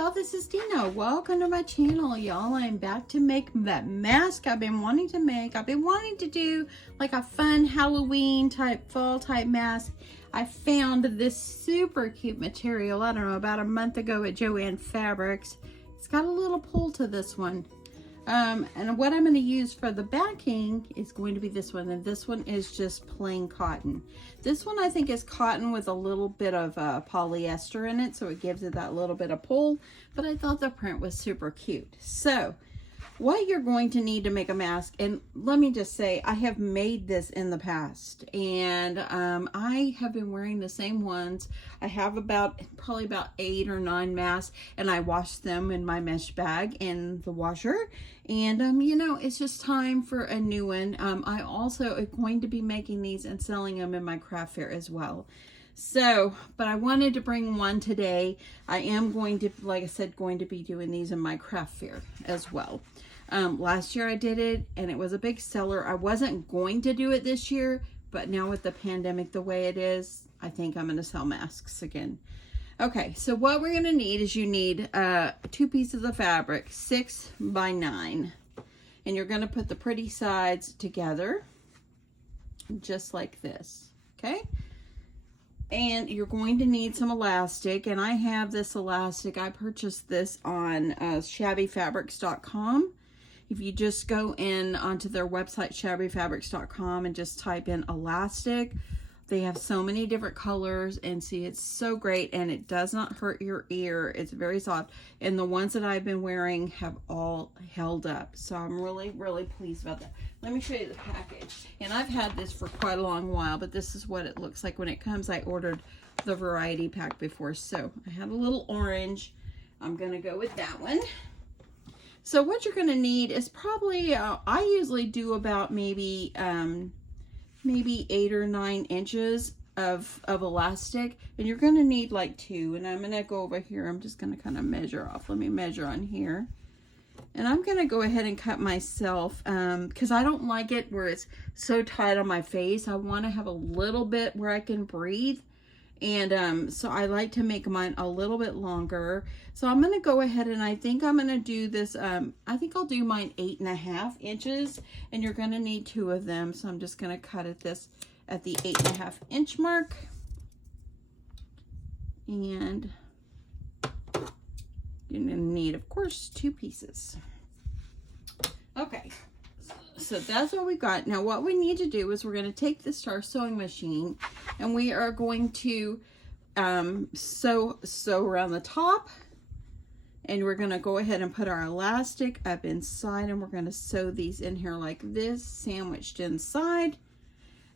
y'all, this is Dina. Welcome to my channel, y'all. I'm back to make that mask I've been wanting to make. I've been wanting to do like a fun Halloween type, fall type mask. I found this super cute material, I don't know, about a month ago at Joann Fabrics. It's got a little pull to this one. And what I'm going to use for the backing is going to be this one, and this one is just plain cotton. This one I think is cotton with a little bit of polyester in it, so it gives it that little bit of pull, but I thought the print was super cute. So what you're going to need to make a mask, and let me just say, I have made this in the past, and I have been wearing the same ones. I have probably about 8 or 9 masks, and I wash them in my mesh bag in the washer, and you know, it's just time for a new one. I also am going to be making these and selling them in my craft fair as well. So, but I wanted to bring one today. I am going to, like I said, going to be doing these in my craft fair as well. Last year I did it and it was a big seller. I wasn't going to do it this year, but now with the pandemic the way it is, I think I'm going to sell masks again. Okay, so what we're going to need is you need 2 pieces of fabric, 6 by 9. And you're going to put the pretty sides together just like this, okay? And you're going to need some elastic, and I have this elastic. I purchased this on shabbyfabrics.com. If you just go in onto their website, shabbyfabrics.com, and just type in elastic, they have so many different colors, and see, it's so great, and it does not hurt your ear. It's very soft, and the ones that I've been wearing have all held up, so I'm really, really pleased about that. Let me show you the package, and I've had this for quite a long while, but this is what it looks like when it comes. I ordered the variety pack before, so I have a little orange. I'm gonna go with that one. So what you're gonna need is probably, I usually do about maybe 8 or 9 inches of elastic, and you're gonna need like 2, and I'm gonna go over here. I'm just gonna kind of measure off. Let me measure on here, and I'm gonna go ahead and cut myself because I don't like it where it's so tight on my face. I want to have a little bit where I can breathe, and so I like to make mine a little bit longer. So I'm gonna go ahead and I think I'm gonna do this, I think I'll do mine 8.5 inches, and you're gonna need 2 of them. So I'm just gonna cut at this at the 8.5 inch mark, and you're gonna need, of course, 2 pieces. Okay, so that's what we got. Now what we need to do is we're going to take this to our sewing machine, and we are going to sew around the top, and we're going to go ahead and put our elastic up inside, and we're going to sew these in here like this, sandwiched inside.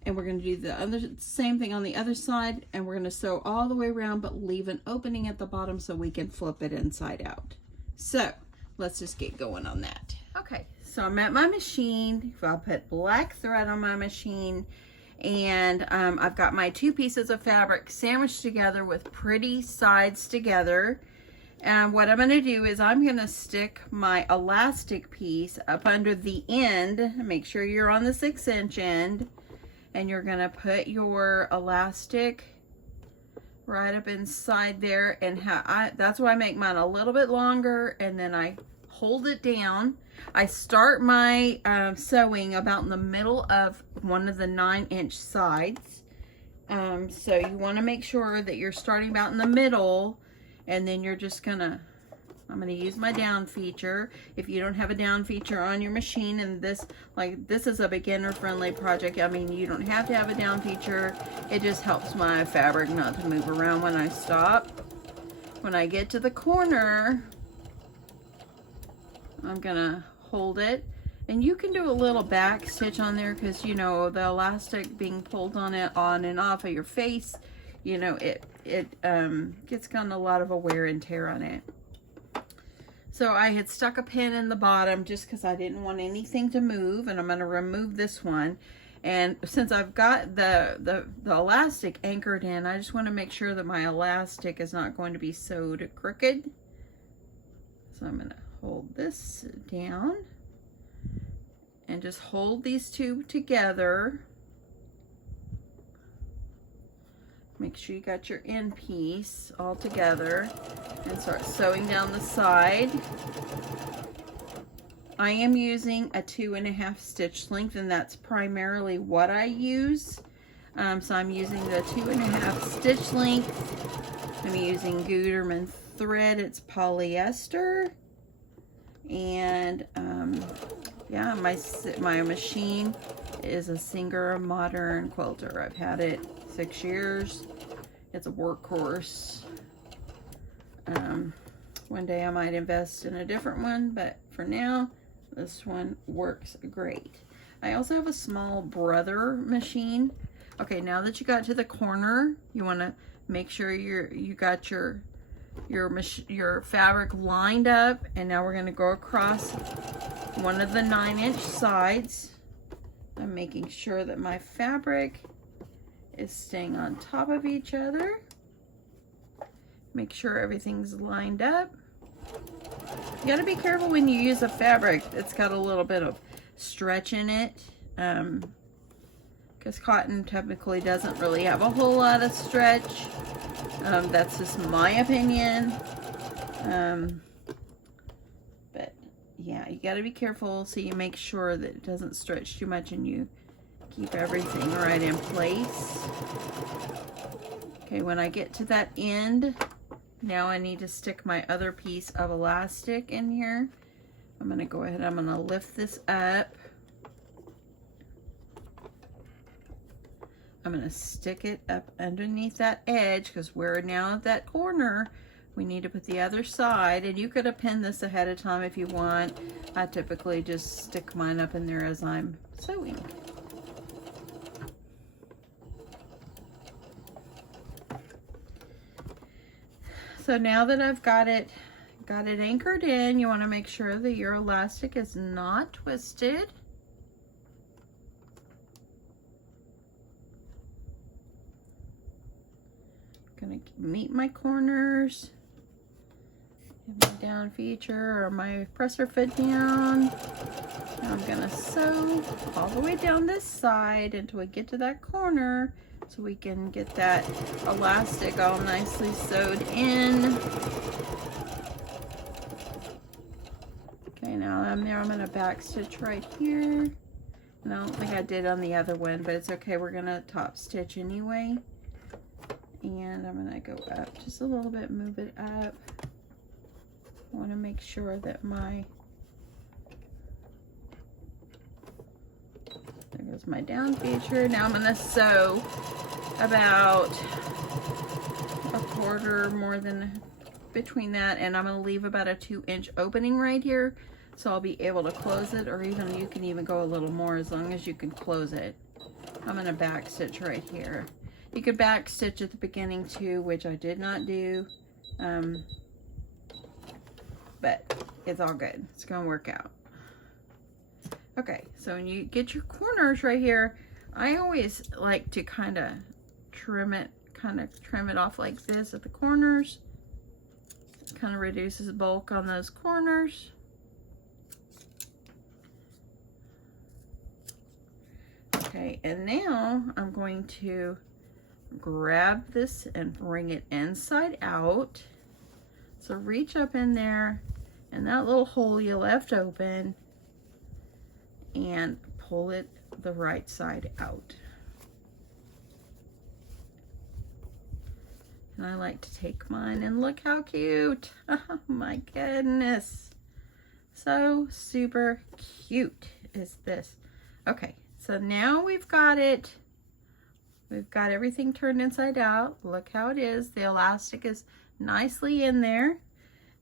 And we're going to do the same thing on the other side, and we're going to sew all the way around but leave an opening at the bottom so we can flip it inside out. So let's just get going on that. Okay, so I'm at my machine. I'll put black thread on my machine, and I've got my 2 pieces of fabric sandwiched together with pretty sides together. And what I'm going to do is I'm going to stick my elastic piece up under the end. Make sure you're on the 6-inch end, and you're going to put your elastic right up inside there, and that's why I make mine a little bit longer, and then I hold it down. I start my sewing about in the middle of one of the 9-inch sides. So you want to make sure that you're starting about in the middle, and then you're just gonna, I'm gonna use my down feature. If you don't have a down feature on your machine, and this is a beginner friendly project, I mean, you don't have to have a down feature. It just helps my fabric not to move around when I stop. When I get to the corner, I'm gonna hold it, and you can do a little back stitch on there, because you know, the elastic being pulled on and off of your face, you know, it gets gotten a lot of a wear and tear on it. So I had stuck a pin in the bottom just because I didn't want anything to move, and I'm going to remove this one. And since I've got the elastic anchored in, I just want to make sure that my elastic is not going to be sewed crooked. So I'm going to hold this down and just hold these 2 together. Make sure you got your end piece all together and start sewing down the side. I am using a 2.5 stitch length, and that's primarily what I use. So I'm using the 2.5 stitch length. I'm using Gutermann thread. It's polyester. And yeah, my machine is a Singer Modern Quilter. I've had it 6 years. It's a workhorse. One day I might invest in a different one, but for now, this one works great. I also have a small Brother machine. Okay, now that you got to the corner, you want to make sure you got your fabric lined up, and now we're going to go across one of the 9-inch sides. I'm making sure that my fabric is staying on top of each other. Make sure everything's lined up. You got to be careful when you use a fabric that's got a little bit of stretch in it, because cotton typically doesn't really have a whole lot of stretch. That's just my opinion. But yeah, you got to be careful so you make sure that it doesn't stretch too much and you keep everything right in place. Okay, when I get to that end, now I need to stick my other piece of elastic in here. I'm going to go ahead, I'm going to lift this up. I'm going to stick it up underneath that edge, because we're now at that corner. We need to put the other side, and you could have pinned this ahead of time if you want. I typically just stick mine up in there as I'm sewing. So now that I've got it anchored in, you want to make sure that your elastic is not twisted. Gonna meet my corners, get my down feature or my presser foot down. Now I'm gonna sew all the way down this side until we get to that corner, so we can get that elastic all nicely sewed in. Okay, now I'm there. I'm gonna back stitch right here. And I don't think I did on the other one, but it's okay. We're gonna top stitch anyway. And I'm gonna go up just a little bit, move it up. I wanna make sure that there goes my down feature. Now I'm gonna sew about a quarter more than between that, and I'm gonna leave about a 2-inch opening right here, so I'll be able to close it, or even you can even go a little more as long as you can close it. I'm gonna back stitch right here. You could back stitch at the beginning too, which I did not do, but it's all good. It's gonna work out. Okay, so when you get your corners right here, I always like to kind of trim it off like this at the corners. Kind of reduces bulk on those corners. Okay, and now I'm going to grab this and bring it inside out. So reach up in there, and that little hole you left open, and pull it the right side out. And I like to take mine, and look how cute. Oh my goodness. So super cute is this. Okay, so now we've got it. We've got everything turned inside out. Look how it is. The elastic is nicely in there.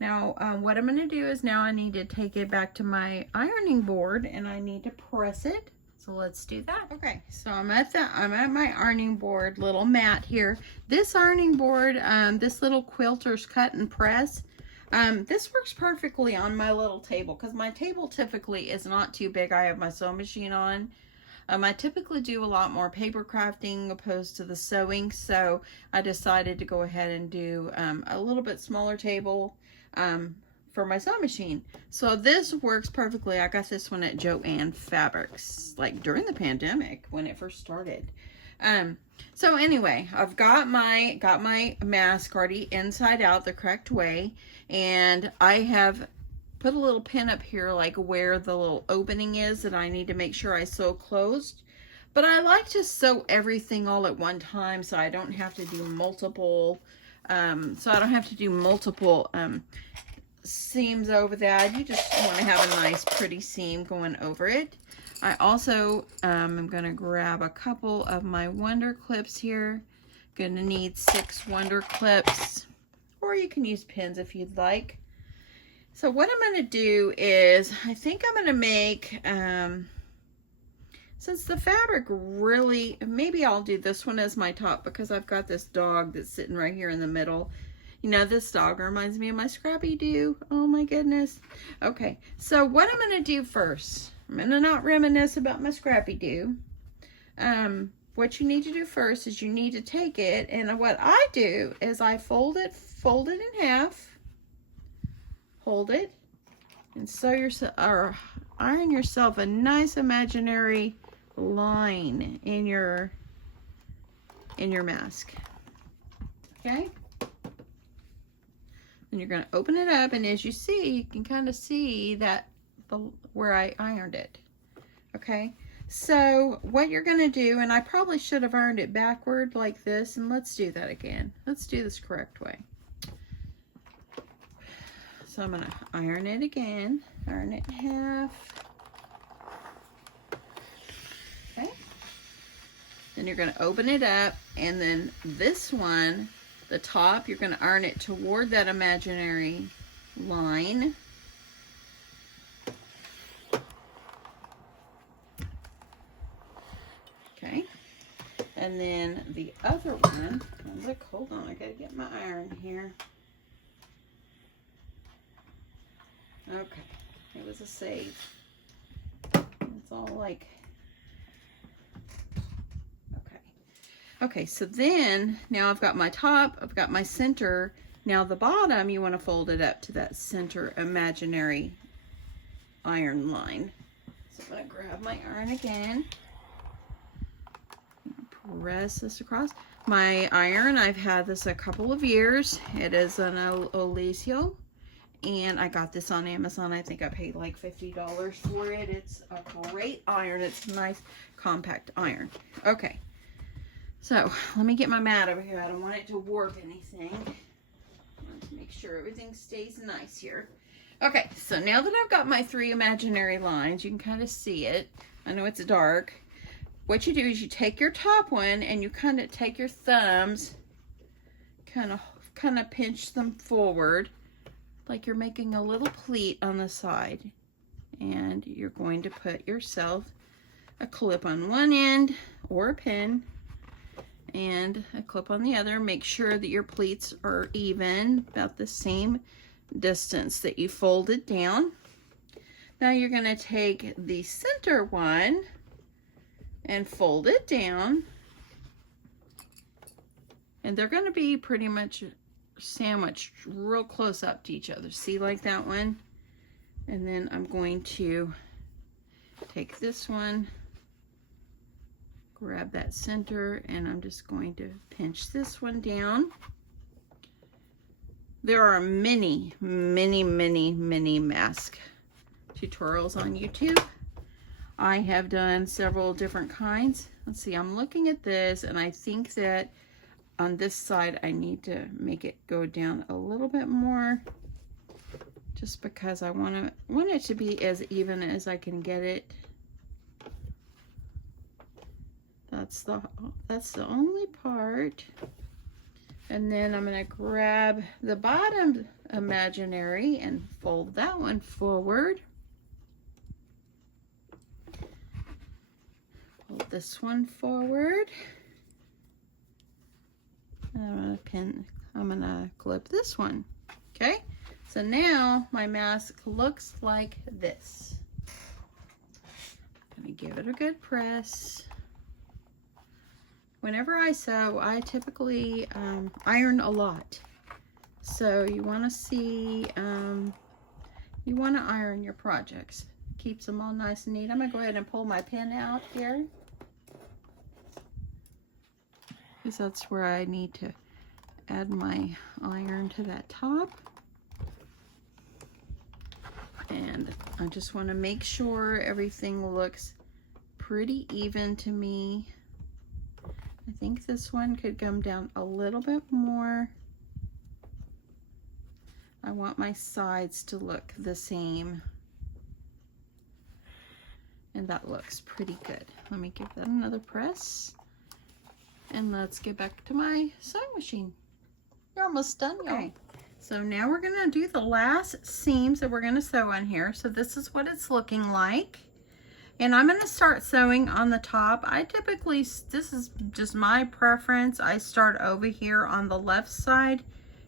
Now, what I'm going to do is now I need to take it back to my ironing board, and I need to press it. So let's do that. Okay, so I'm at my ironing board, little mat here. This ironing board, this little Quilter's cut and press, this works perfectly on my little table, because my table typically is not too big. I have my sewing machine on. I typically do a lot more paper crafting opposed to the sewing, so I decided to go ahead and do a little bit smaller table for my sewing machine. So this works perfectly. I got this one at Joann Fabrics, like during the pandemic when it first started. So anyway, I've got my mask already inside out the correct way, and I have put a little pin up here like where the little opening is that I need to make sure I sew closed. But I like to sew everything all at one time so I don't have to do multiple seams over that. You just want to have a nice pretty seam going over it. I also am going to grab a couple of my Wonder Clips here. Going to need 6 Wonder Clips, or you can use pins if you'd like. So what I'm going to do is, I think I'm going to make, since the fabric really, maybe I'll do this one as my top because I've got this dog that's sitting right here in the middle. You know, this dog reminds me of my Scrappy Doo. Oh my goodness. Okay, so what I'm going to do first, I'm going to not reminisce about my Scrappy Doo. What you need to do first is you need to take it, and what I do is I fold it in half, hold it, and sew yourself, or iron yourself a nice imaginary line in your mask. Okay? And you're going to open it up, and as you see, you can kind of see that where I ironed it. Okay? So what you're going to do, and I probably should have ironed it backward like this, and let's do that again. Let's do this correct way. So I'm going to iron it again, iron it in half. Okay. Then you're going to open it up, and then this one, the top, you're going to iron it toward that imaginary line. Okay. And then the other one, look, hold on, I got to get my iron here. Okay, it was a save. It's all like, okay. Okay, so then, now I've got my top, I've got my center. Now the bottom, you want to fold it up to that center imaginary iron line. So I'm going to grab my iron again. Press this across. My iron, I've had this a couple of years. It is an Olesio. And I got this on Amazon. I think I paid like $50 for it. It's a great iron. It's a nice compact iron. Okay. So let me get my mat over here. I don't want it to warp anything. I want to make sure everything stays nice here. Okay. So now that I've got my 3 imaginary lines, you can kind of see it. I know it's dark. What you do is you take your top one and you kind of take your thumbs, kind of pinch them forward, like you're making a little pleat on the side, and you're going to put yourself a clip on one end or a pin and a clip on the other. Make sure that your pleats are even, about the same distance that you folded down. Now you're going to take the center one and fold it down, and they're going to be pretty much sandwiched real close up to each other. See, like that one? And then I'm going to take this one, grab that center, and I'm just going to pinch this one down. There are many mask tutorials on YouTube. I have done several different kinds. Let's see, I'm looking at this, and I think that on this side I need to make it go down a little bit more, just because I want it to be as even as I can get it. That's the only part. And then I'm going to grab the bottom imaginary and fold that one forward. Fold this one forward. And I'm gonna clip this one. Okay, so now my mask looks like this. I'm gonna give it a good press. Whenever I sew, I typically iron a lot. So you want to see, you want to iron your projects. Keeps them all nice and neat. I'm gonna go ahead and pull my pin out here. because that's where I need to add my iron to that top. And I just want to make sure everything looks pretty even to me. I think this one could come down a little bit more. I want my sides to look the same. And that looks pretty good. Let me give that another press. And let's get back to my sewing machine. You're almost done, y'all. Okay. So now we're gonna do the last seams that we're gonna sew on here. So this is what it's looking like. And I'm gonna start sewing on the top. I typically, this is just my preference, I start over here on the left side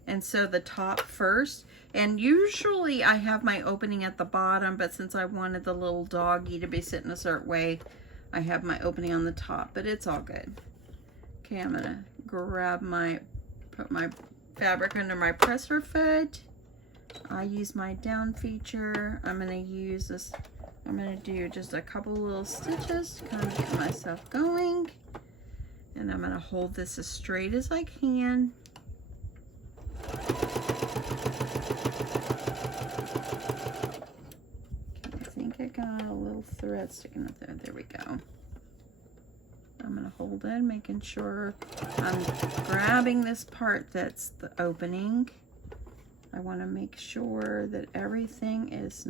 and sew the top first. And usually I have my opening at the bottom, but since I wanted the little doggy to be sitting a certain way, I have my opening on the top, but it's all good. Okay, I'm gonna grab put my fabric under my presser foot. I use my down feature. I'm gonna use this, I'm gonna do just a couple little stitches to kind of get myself going. And I'm gonna hold this as straight as I can. I think I got a little thread sticking up there. There we go. I'm gonna hold it, making sure I'm grabbing this part that's the opening. I wanna make sure that everything is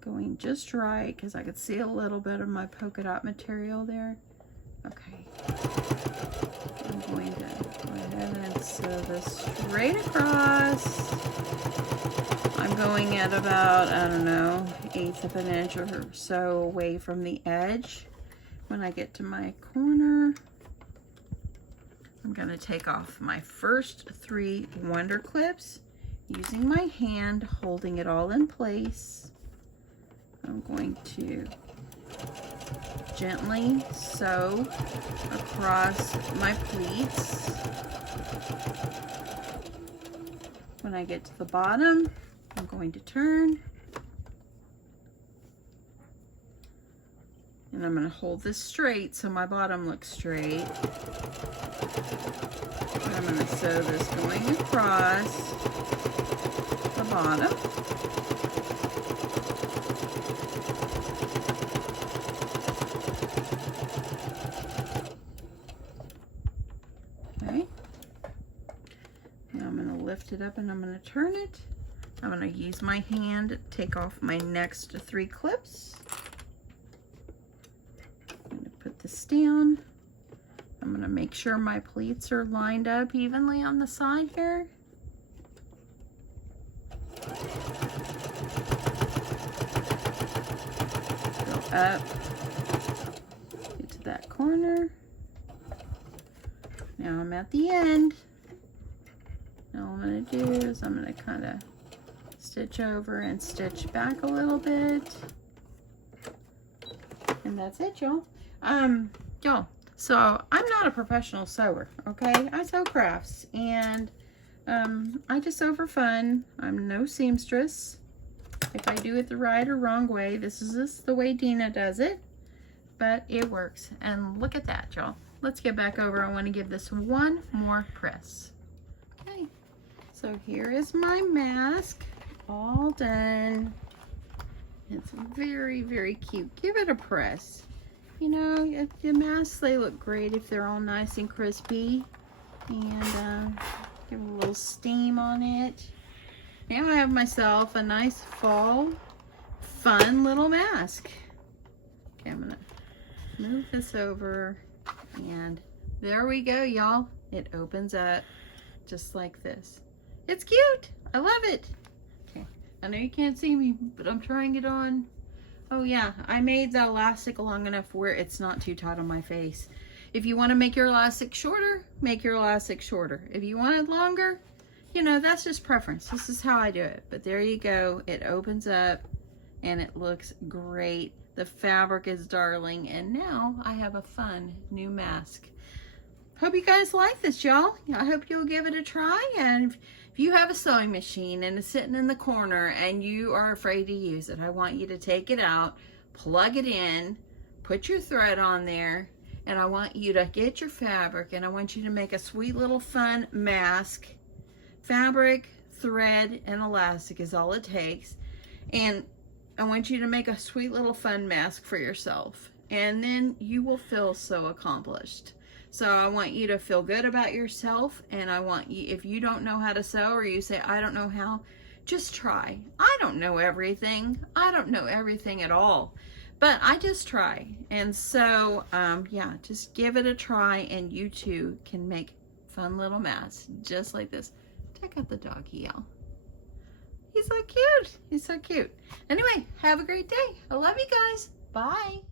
going just right, because I could see a little bit of my polka dot material there. Okay. I'm going to go ahead and sew this straight across. I'm going at about, I don't know, 1/8 of an inch or so away from the edge. When I get to my corner, I'm going to take off my first 3 Wonder Clips using my hand, holding it all in place. I'm going to gently sew across my pleats. When I get to the bottom, I'm going to turn. And I'm going to hold this straight so my bottom looks straight. And I'm going to sew this going across the bottom. Okay. Now I'm going to lift it up and I'm going to turn it. I'm going to use my hand to take off my next 3 clips. This down. I'm going to make sure my pleats are lined up evenly on the side here. Go up, get to that corner. Now I'm at the end. Now what I'm going to do is I'm going to kind of stitch over and stitch back a little bit. And that's it, y'all. Y'all, so I'm not a professional sewer, okay? I sew crafts, and I just sew for fun. I'm no seamstress. If I do it the right or wrong way, this is just the way Dina does it, but it works. And look at that, y'all. Let's get back over. I want to give this one more press. Okay, so here is my mask, all done. It's very, very cute. Give it a press. You know, the masks, they look great if they're all nice and crispy. And give a little steam on it. Now I have myself a nice fall, fun little mask. Okay, I'm gonna move this over. And there we go, y'all. It opens up just like this. It's cute. I love it. Okay, I know you can't see me, but I'm trying it on. Oh yeah, I made the elastic long enough where it's not too tight on my face. If you want to make your elastic shorter, make your elastic shorter. If you want it longer, you know, that's just preference. This is how I do it. But there you go. It opens up and it looks great. The fabric is darling. And now I have a fun new mask. Hope you guys like this, y'all. I hope you'll give it a try. And if you have a sewing machine and it's sitting in the corner and you are afraid to use it, I want you to take it out, plug it in, put your thread on there, And I want you to get your fabric, and I want you to make a sweet little fun mask. Fabric, thread, and elastic is all it takes. And I want you to make a sweet little fun mask for yourself. And then you will feel so accomplished. So I want you to feel good about yourself, and I want you, if you don't know how to sew, or you say, I don't know how, just try. I don't know everything. I don't know everything at all, but I just try. And so, yeah, just give it a try, and you too can make fun little masks just like this. Check out the doggy, y'all. He's so cute. He's so cute. Anyway, have a great day. I love you guys. Bye.